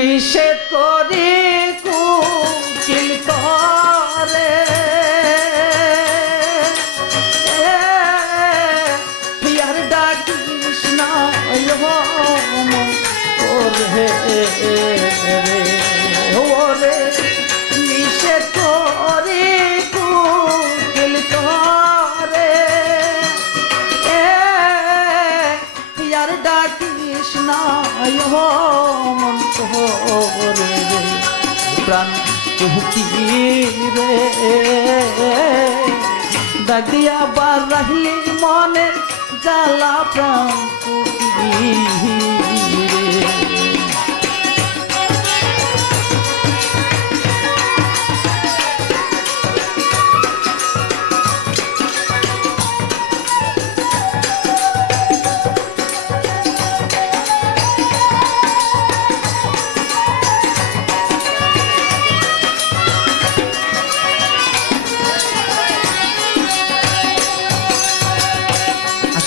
নিষেধ করি কুচিল করে। ইয়ার ডাকিস না ওরে ওরে নিষেধ করি কুচিল করে। ইয়ার ডাকিস না তোরে প্রাণ চুহকি রে? ডাক দিয়া বার রাহি মনে জ্বালা প্রাণ।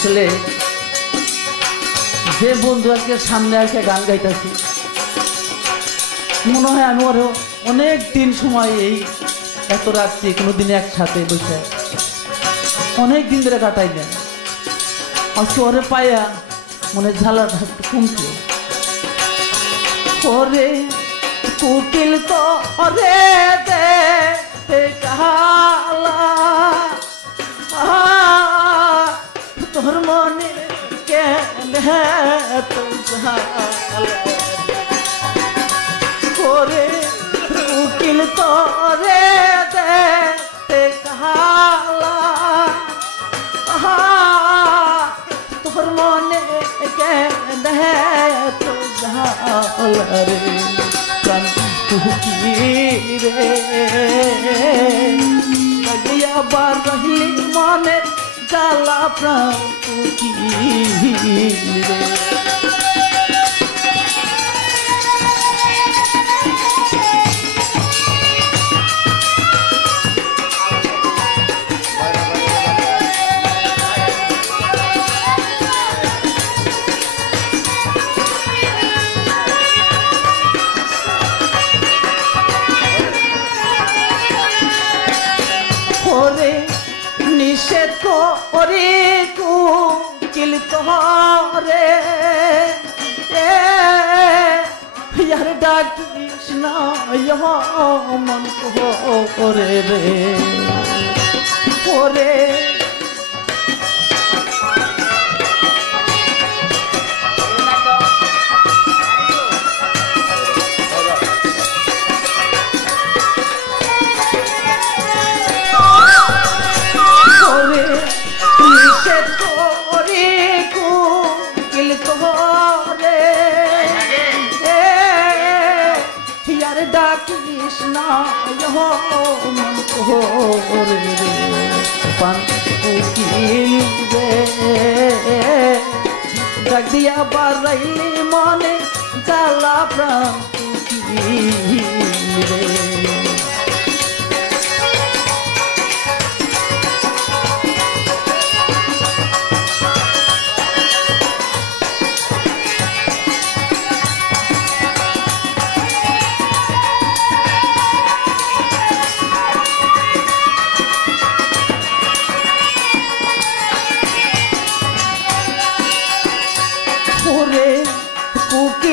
আসলে যে বন্ধু আজকে সামনে এসে গান গাইতেছি মনে হয় আমি আরও অনেক দিন সময় এই এত রাত্রি কোনোদিন একসাথে বসে অনেক দিন ধরে কাটাই না আজকে ওরে পাইয়া মনে ঝালাটা একটু কমছে। ওরে কুকিল তো ওরে দে কালা আহ, তোর মনে কেন তো করে উকিল তোরে দে তে কালা আহা, তোর মনে কেন তো ঝাল রে প্রাণ কুকিল রে প্রাণ তোরে। ইয়ার ডাকিস না মন করে রে। করে পান কুকিল রে ডাক দিয়া বারাইলি মনে জ্বালা প্রাণ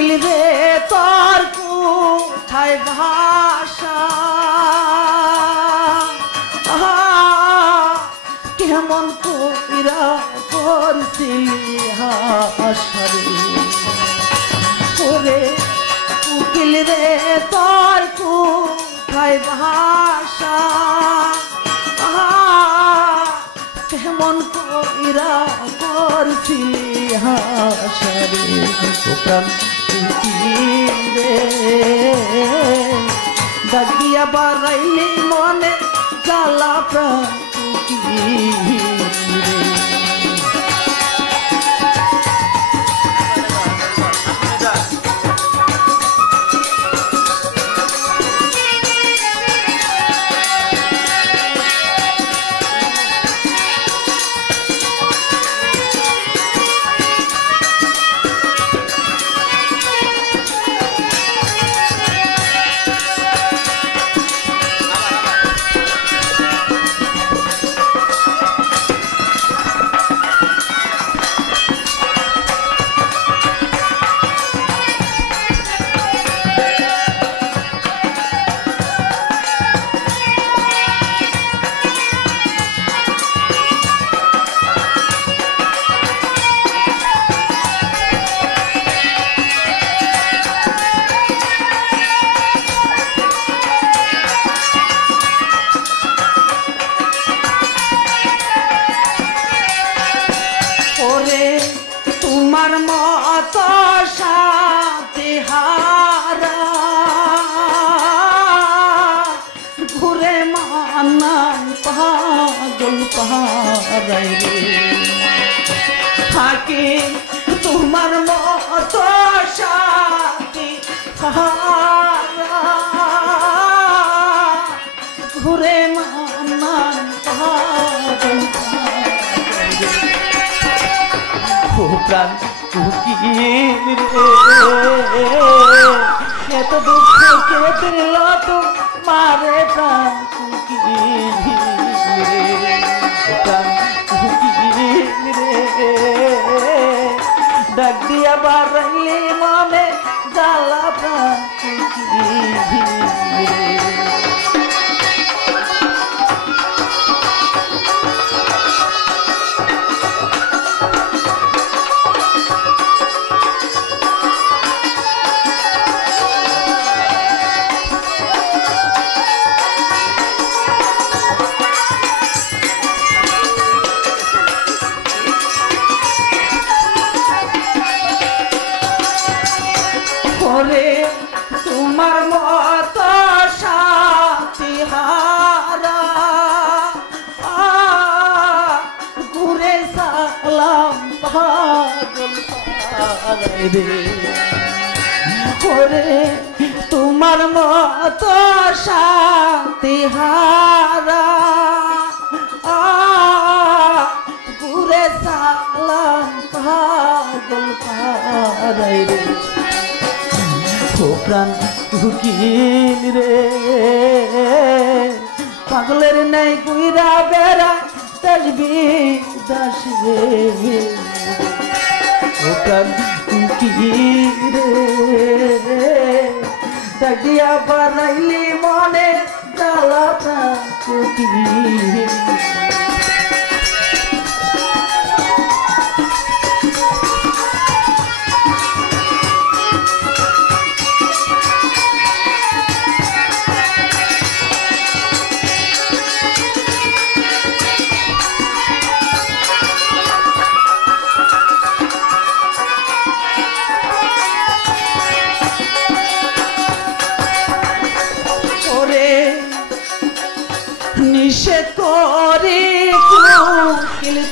রে তোর কোথায় ভাষা? কেমন কইরা করছিলি হাসারে উকিল রে তোর কোথায় ভাষা? কেমন কইরা করছিলি হাসারে প্রাণ রে ডাকিয়া বারাইলি মনে জ্বালা প্রাণ তোমার মত সাথে হা প্রাণ এত দুঃখ কেটে লো তো মারে প্রাণ কুকির তোমার মত সাথী হারা। ঘুরে সালাম রে। করে তোমার মত সাথী হারা। ঘুরে সালাম পাগল পাড়ায় রে। ও প্রাণ ঢুকিল রে। পাগলের নাই কুইরা বেড়া তসবি দাস রে। ও প্রাণ ঢুকিল রে। ডাকিয়া বানাইলি মনে জ্বালা প্রাণ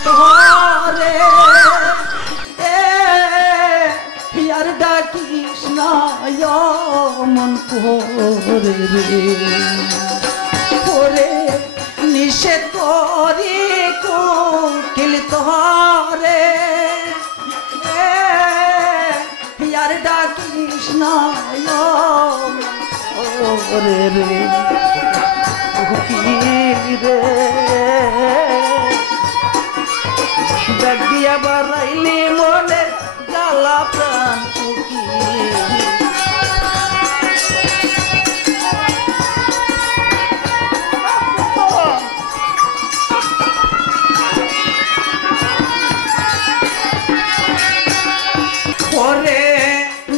কোকিল এ হিয়ার ডাকিস না মন করে করে নিষেধ করে কোকিল তোরে এ হিয়ার ডাকিস না রে। উকিল রে? ডাকিয়া বাড়াইলি মনে জ্বালা প্রাণ উকিল করে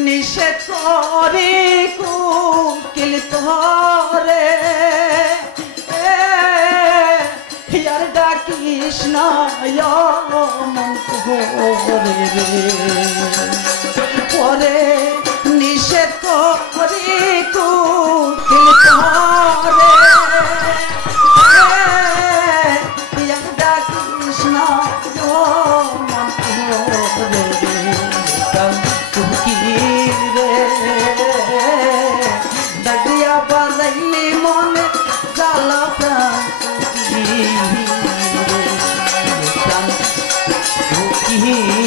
নিষেধ করে কুকিল তোরে করে রে পরে নিষেধ করে কুকিল তোরে রে